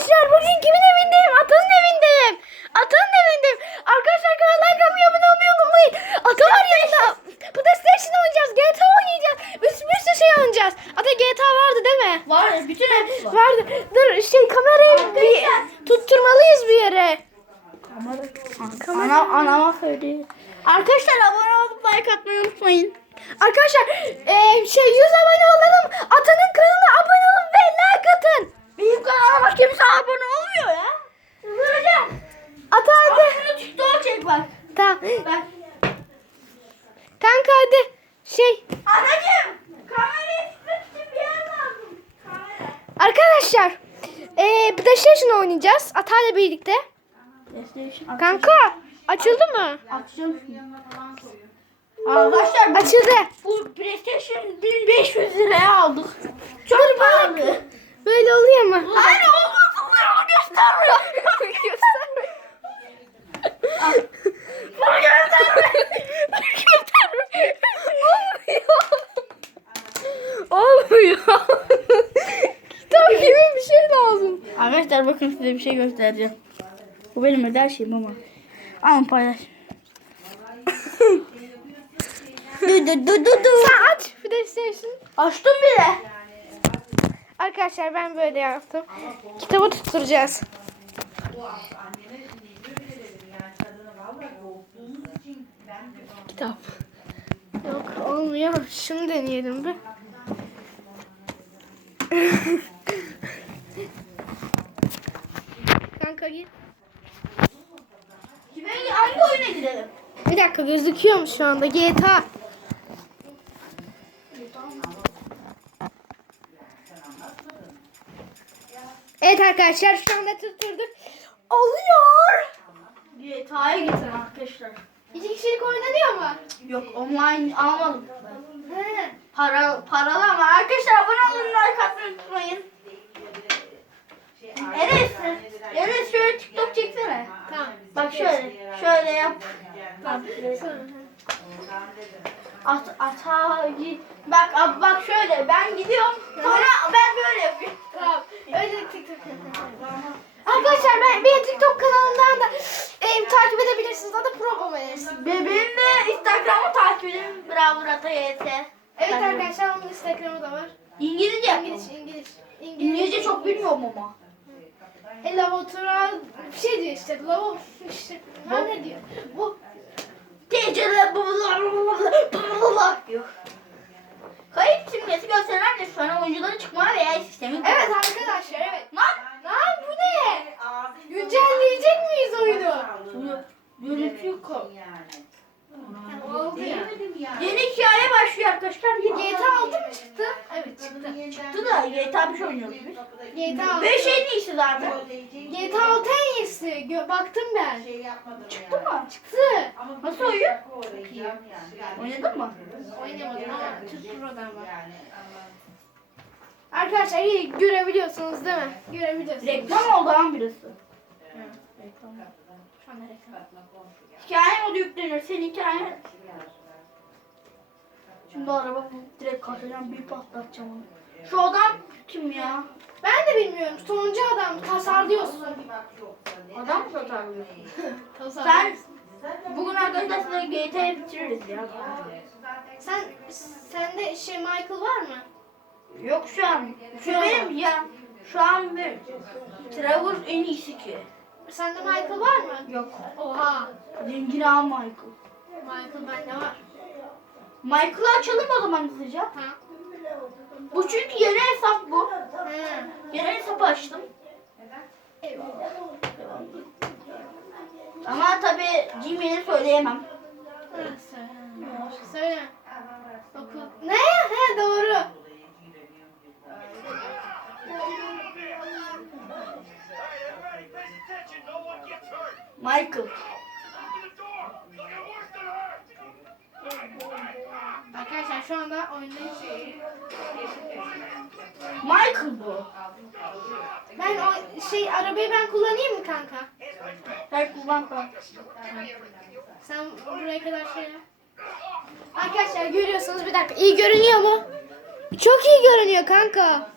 Arkadaşlar bugün kimin evindeyim? Atanın evindeyim. Atanın evindeyim. Arkadaşlar kanallar kamıyor abone olmayı unutmayın. Ata var yanında. PlayStation oynayacağız. GTA oynayacağız. Bir, bir sürü şey oynayacağız. Ata GTA vardı değil mi? Var bütün hepsi var. Vardı. Dur şey kamerayı bir tutturmalıyız bir yere. Ana, anama söyleyeyim. Arkadaşlar abone olup like atmayı unutmayın. Arkadaşlar eee, şey 100 abone olalım. Atanın kanalına abone olun ve like atın. Benim kanalıma kimse abone olmuyor ya. Ata Bak hadi. şunu TikTok'a çek bak. Tamam. Bak. Kanka hadi. Şey Anacığım. Kamerayı için bir yer lazım. Kamera. arkadaşlar eee PlayStation oynayacağız. Atayla birlikte. PlayStation. Kanka açıldı mı? Şimdi. Arkadaşlar Açıldı. bu PlayStation 1500 liraya aldık. Çok pahalı. Böyle oluyor mu? Hayır olmaz oluyor göstermiyor. Gösterme. Bunu gösterme. Gösterme. Olmuyor. Olmuyor. Kitap gibi bir şey lazım. Arkadaşlar bakın size bir şey göstereceğim. Bu benim özel şeyim ama. Alın paylaş. du du du du du. Sen aç PlayStation. Açtım bile. Arkadaşlar ben böyle yaptım. Kitabı tutturacağız. Kitap. Yok olmuyor. Şunu deneyelim bir. Kanka git. Şimdi hangi oyuna gidelim? Bir dakika gözüküyor mu şu anda? GTA. Evet arkadaşlar şu anda tutturduk. Oluyor. GTA'ya gidin arkadaşlar. İki kişilik oynanıyor mu? Yok online almadım. He. Para, paralı ama arkadaşlar abone olun like atmayı unutmayın. Enes, Enes şöyle TikTok çeksene. Tamam. Bak şöyle, şöyle yap. Tamam. At, ata. Bak, bak şöyle ben gidiyorum. Sonra ben böyle yapıyorum. Tamam. Öyle TikTok. Arkadaşlar ben bir TikTok kanalından da e, takip edebilirsiniz. Adı Probo Menes. Ve benim de Instagram'ı takip edin. Bravo Rata YT. Evet arkadaşlar onun Instagram'ı da var. İngilizce İngiliz, yapıyorum. İngiliz. İngilizce çok bilmiyorum ama. E lavotura bir şey diyor işte. Lavo işte. Ha ne diyor? Bu Tecrübe diyor. Kayıt simgesi gösteren de şu an oyuncuların çıkma veya sistemin Evet arkadaşlar evet. Lan! Lan bu ne? Yönetiyor Oldu ya. Yeni hikaye başlıyor arkadaşlar. Yeni GTA 6 mı çıktı? Evet çıktı. çıktı da GTA 5 oynuyoruz biz. GTA 6. 5 en iyisi zaten. GTA 6 en iyisi. Gö- baktım ben. Çıktı mı? Çıktı. Nasıl oyun? Oynadın mı? Oynamadım ama Türk Pro'dan var. Arkadaşlar iyi görebiliyorsunuz değil mi? Görebiliyorsunuz. Reklam oldu lan birisi. Şu anda reklam. Hikaye modu yükleniyor. Senin hikaye. Şimdi araba direkt kaçacağım bir patlatacağım onu. Şu adam kim ya? Ben de bilmiyorum. Sonuncu adam tasarlıyorsun. Adam mı tasarlıyor? Sen bugün arkadaşlar GTA'yı bitiririz ya. Sen sende şey Michael var mı? Yok şu an. Şu benim ya. Şu an bir Trevor en iyisi ki. Sende Michael var mı? Yok. Oha. Zengin ağam Michael. Michael bende var. Michael'ı açalım o zaman hızlıca. Ha. Bu çünkü yeni hesap bu. He. Yeni hesap açtım. Ama tabi Gmail'i söyleyemem. Ha, Söyle. Söyle. Oku. Ne? He doğru. Michael. Arkadaşlar şu anda oyundayız. Michael bu. Ben o şey arabayı ben kullanayım mı kanka? Her kullan kanka. Sen buraya kadar şey yap. Arkadaşlar görüyorsunuz bir dakika. İyi görünüyor mu? Çok iyi görünüyor kanka.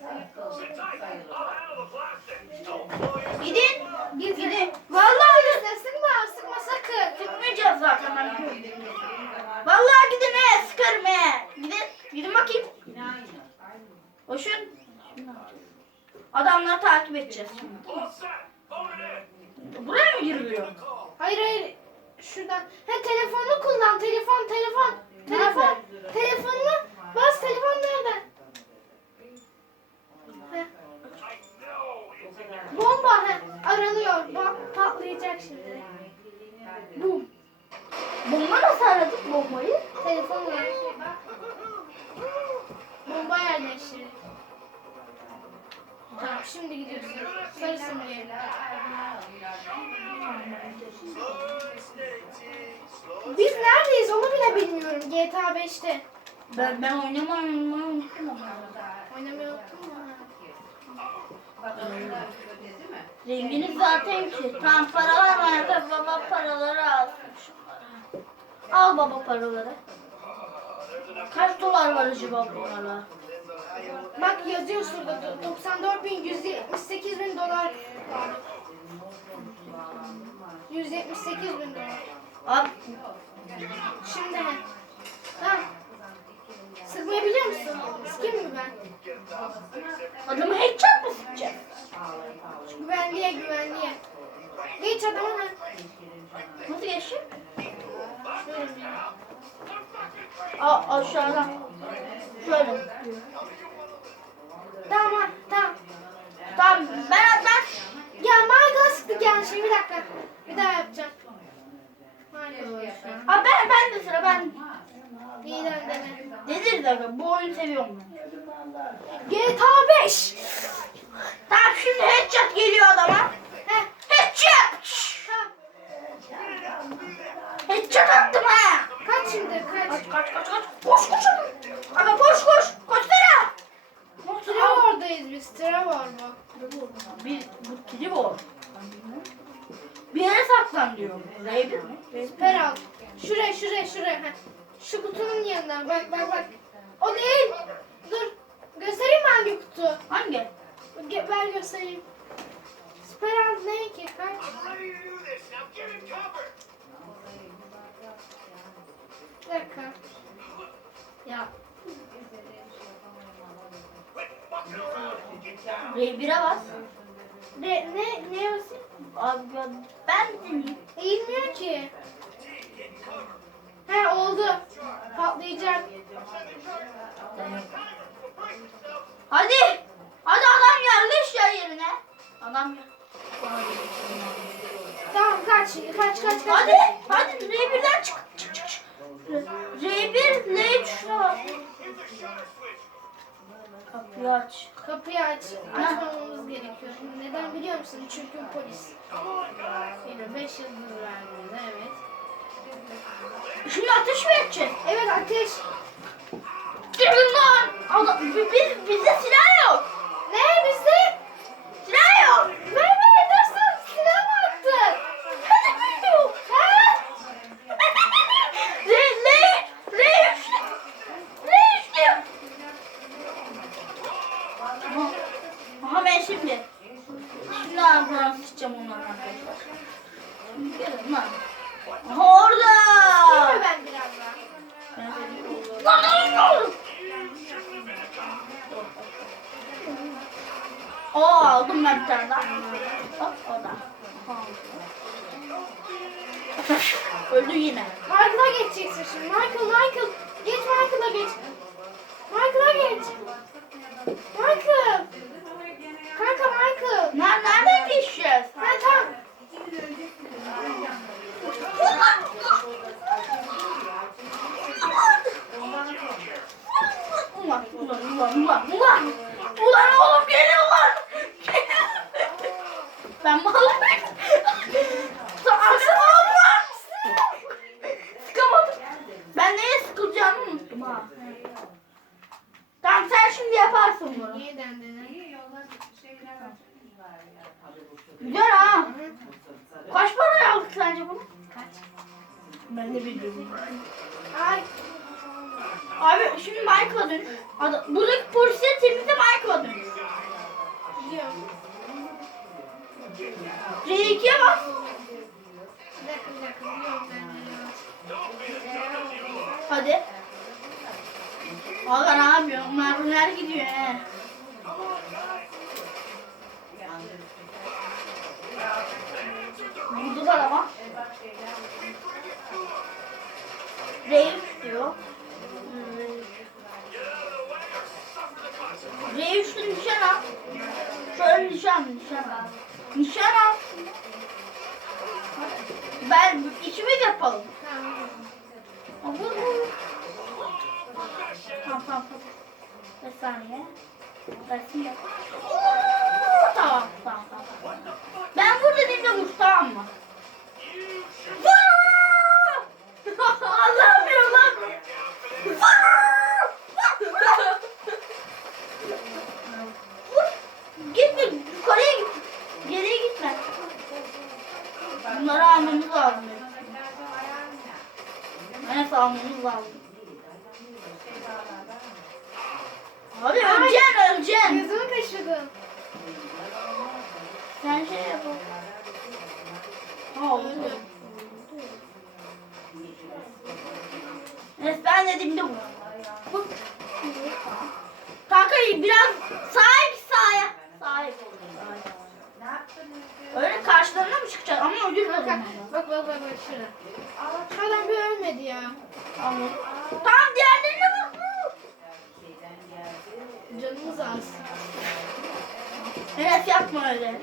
Gidin. Gidin. Vallahi gitme sıkma sıkma sakın. Tutmayacağız zaten ben. Vallahi gidin he sıkarım he. Gidin. Gidin bakayım. Koşun. Adamları takip edeceğiz. Buraya mı giriliyor? Hayır hayır. Şuradan. He telefonunu kullan. Telefon telefon. Telefon. Telefonunu bas telefon nerede? Patlayacak şimdi. Bum. Bomba nasıl aradık bombayı? Telefon var. Bomba yerleştirin. Tamam şimdi gidiyorsun. Sarı simgeyle. Biz neredeyiz onu bile bilmiyorum GTA 5'te. Ben ben oynamayı unuttum ama. Oynamayı unuttum mu? Zenginiz zaten ki. Tam paralar var da baba paraları şunları. Al baba paraları. Kaç dolar var acaba bunlara? Bak yazıyor şurada do- 94 bin 178 bin dolar. 178 bin dolar. Abi Şimdi he. Tamam. Sıkmayı biliyor musun? Sıkayım mı ben? adamı headshot mı sıkacak? Güvenliğe güvenliğe. Geç adamı ha. Nasıl bir. Aa, aşağıdan. Şöyle. Tamam tamam. Tamam ben ben Ya Michael sıktık yani şimdi bir dakika. Bir daha yapacağım. An. Aa, ben ben de sıra ben. İyiden dene. Nedir de bu oyunu seviyorum ben. GTA 5. Tamam şimdi headshot geliyor adama. Heh, Headshot! Headshot attım ha. Kaç şimdi kaç? Kaç kaç kaç kaç. Koş koş. Aga koş koş. Koşsana. Trevor'dayız biz. Trevor bu. Bir bu Trevor. Bir yere saklan diyor. R1 mi? Süper al. Şuraya şuraya şuraya. Heh. Şu kutunun yanına bak bak bak. O değil. Dur. Göstereyim mi hangi kutu? Hangi? Ge- Ver göstereyim. Süper al ne ki? Kaç? Bir dakika. Ya. R1'e bas. Ne ne ne yazıyor? Abi ben deneyeyim. Eğilmiyor ki. He oldu. Patlayacak. Hadi. Hadi adam yerleş ya yerine. Adam. Tamam kaç kaç kaç kaç. Hadi. Hadi R1'den çık. Çık çık. çık. R1 L tuşuna bas. Kapıyı aç. Kapıyı aç. Açmamamız gerekiyor. Neden biliyor musun? Çünkü polis. Yine 5 yıldız verdiğinde evet. Şimdi ateş mi edeceğiz? Evet ateş. Gelin lan. Adam, biz, bizde silah yok. Ne bizde? Öldü yine. Michael'a geçeceksin şimdi. Michael, Michael. Geç Michael'a geç. Michael'a geç. Michael. Kanka Michael. Ner nereden geçeceğiz? Ha tamam. Ulan ulan ulan ulan ulan. Ulan oğlum gelin ulan. ben malım. Nasıl umarım? Yeniden denelim. Yolda şeyler var. Güzel ha. Kaç para aldık sence bunu? Kaç? Ben de bilmiyorum. Ay. Abi şimdi Michael'a dön. Adam, buradaki polisler temizde Michael'a dön. Gidiyorum. R2'ye bas. Bir dakika bir dakika. Hadi. Valla ne yapıyorsun? Mermiler gidiyor he. Vurdular ama. Reyf Onların karşılarına mı çıkacağız? Ama ödül bak, bak bak bak bak bak şurada. Şuradan bir ölmedi ya. Tamam. Tamam diğerlerine bak. Canımız az. Evet yapma öyle.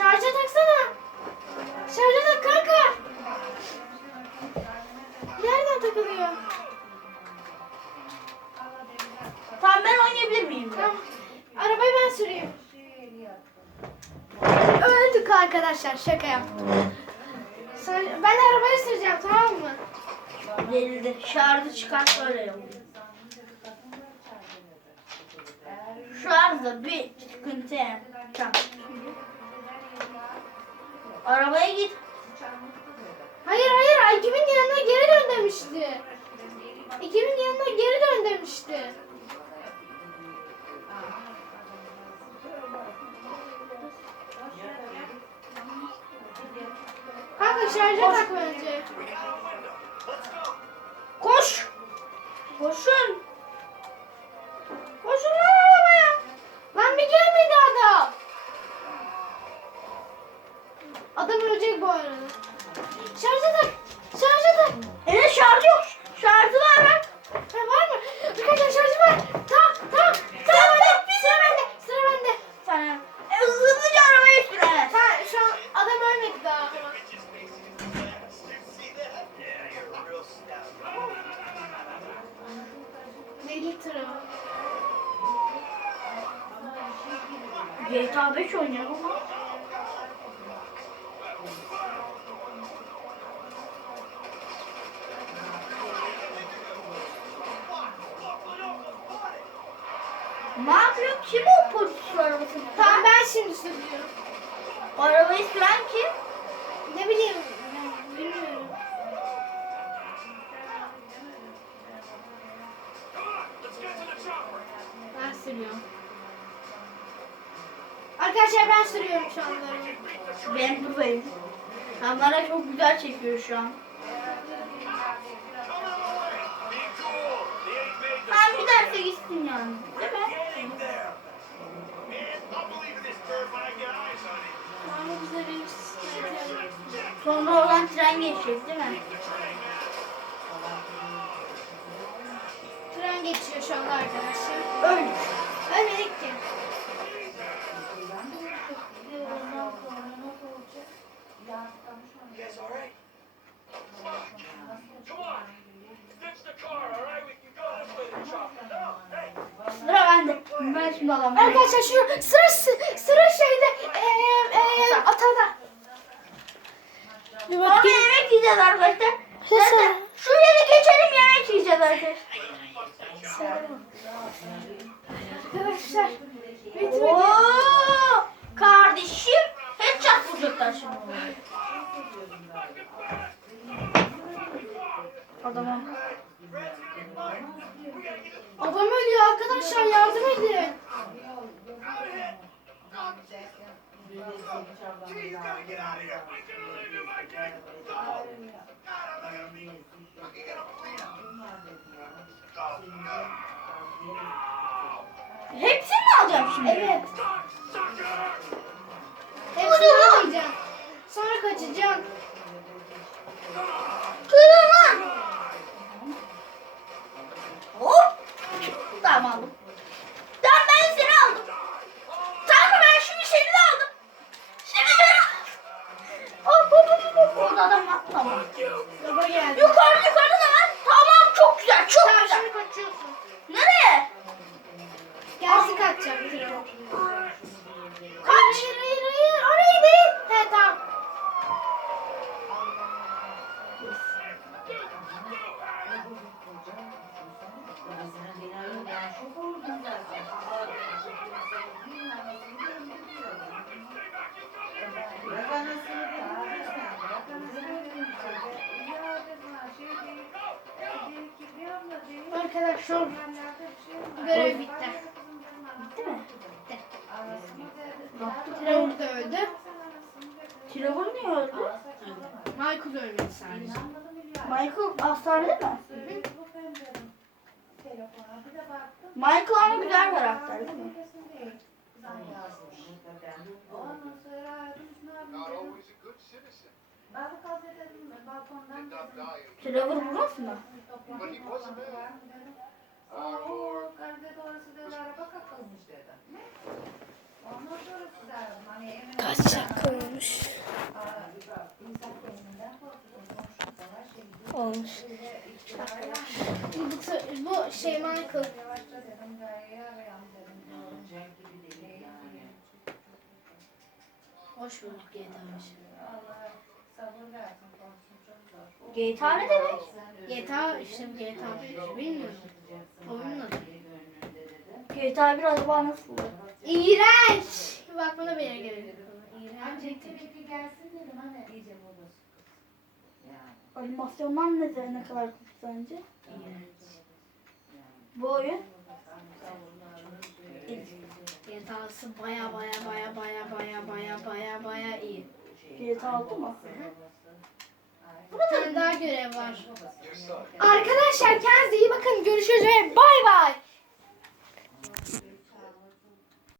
Şarja taksana. Şarja tak kanka. Nereden takılıyor? Tamam ben oynayabilir miyim? Tamam. Arabayı ben süreyim. Öldük arkadaşlar şaka yaptım. Ben arabayı süreceğim tamam mı? Gelildi. Şarjı çıkar böyle yapıyor. Bir sıkıntı. Tamam. Arabaya git. Hayır hayır ekibin yanına geri dön demişti. Ekibin yanına geri dön demişti. Kanka şarja tak önce. Koş. Koşun. Şimdi sürüyorum. Arabayı süren kim? Ne bileyim. Bilmiyorum. Ben sürüyorum. Arkadaşlar ben sürüyorum şu anda. Ben buradayım. Kamera çok güzel çekiyor şu an. Ben giderse gitsin yani. Sonra oradan tren geçecek değil mi? tren geçiyor şu anda arkadaşlar. Öyle. Ölmedik ki. guys all right? Come on. Ditch the car, all right? We can go this way to the chopper. No, hey. Sıra bende. Ben şimdi alamam. Arkadaşlar şu sıra sıra atada. Bir bakayım. yemek yiyeceğiz arkadaşlar. Zaten şu yeri geçelim yemek yiyeceğiz arkadaşlar. Arkadaşlar. Bitmedi. Oo, kardeşim. Headshot vuracaklar şimdi. Adama. Adam ölüyor arkadaşlar yardım edin. Hepsini mi alacağım şimdi? Evet. Hepsini alacağım. Sonra kaçacağım. Kırılma. Hop. Tamam. Arkadaşlar görev bitti. Bitti mi? Trevor da öldü. Trevor niye öldü? Michael ölmedi sadece. Michael hastanede mi? Michael ama güzel karakter değil mi? Not always a good citizen, Trevor burası mı? Kaç olmuş? Olmuş. Bu, bu şey Michael. Hoş bulduk Yedamış. Allah'a GTA. GTA ne demek? GTA işte GTA 5 bilmiyorum. Oyunun adı. GTA bir acaba nasıl? İğrenç. Bak buna bir yere yok. İğrenç. Animasyonlar ne, ne kadar kötü sence? Bu oyun? GTA'sı baya baya baya baya baya baya baya baya iyi. Bilet aldı mı? Bir daha görev var. Arkadaşlar kendinize iyi bakın. Görüşürüz ve bay bay.